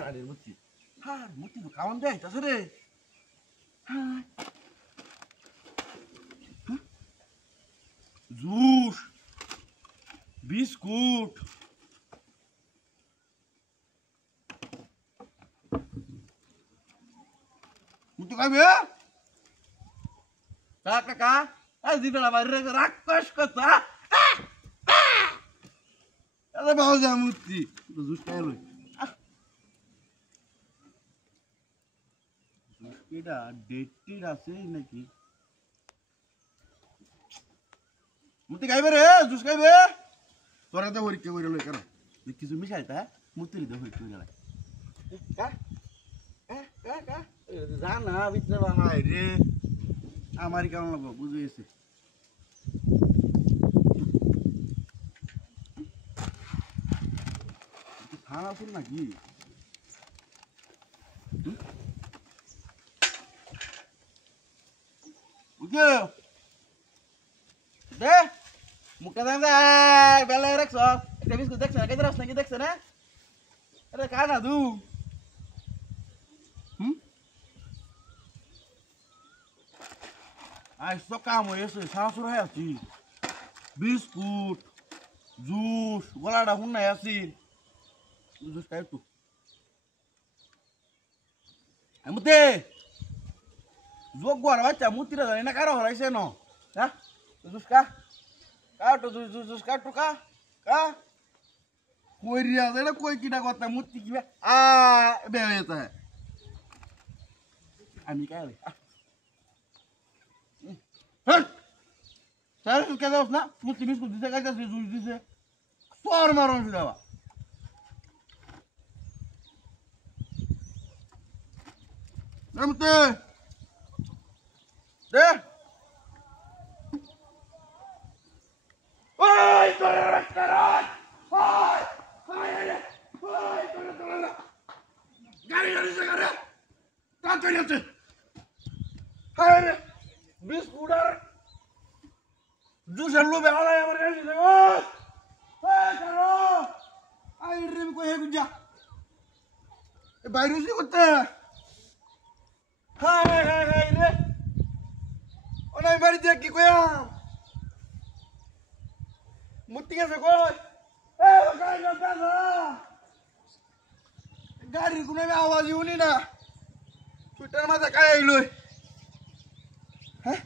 আরে মুতি হ্যাঁ মুতি তো খাওয়ান দেয় তাছে রে হ্যাঁ জুস বিস্কুট মুতি খাবে কাকা এই দিবে না বাইরে রাক্ষস কথা আরে বাবা যা মুতি তো জুস খাই লই এটা ডেটটির আছে নাকি মুতি খাইবে রে জুস খাইবে তোরা তো হরিকে কইরা লই কারণ কিছু মিশাইতা মুতি লি দে হরিকে কইরা কা কা কা জানা ভিতরে বাহাই রে আমারই কেমন লাগবো বুঝেছে খানা শুন নাকি বুঝছো দে মুখটা দেন দে বেলায় রাখছ একটা বিস্কুট দেখছ না কেটে রাখছ নাকি দেখছ না আরে খানা দু আজ তো কাম হয়েছে শাশুর হয়ে আছি বিস্কুট জুস গলাটা হুন্নাই আছি জুস খাই একটু মুতে যোগ গোয়ার বাচ্চা মুতিরা জানি না কারো হরাইছে ন হ্যাঁ জুস কা কাটো জুস জুস কাটো কা কা কই রিয়া দে কই কিটা কথা মুতি কি আ বে হয়েছে আমি কাই হ্যাঁ স্যার কে দাও না মুতি বিস্কুট দিতে গাইতাছে জুস দিতে তোর মারন দিবা Namte de ay tore restaurant ay tore gari se gari tanto niente ay biscuitar juice lo be ala amar gari se ay caro ay rim ko he guja e বাইরে কি করতে হাই হাই হাই রে ওনাই বাড়ি দিয়ে কি কইয়া মুতি গেছে কই এ গাড়ি না গাড়ি কোনো আওয়াজ শুনি না ছুটার মাথা খাই লই হ্যাঁ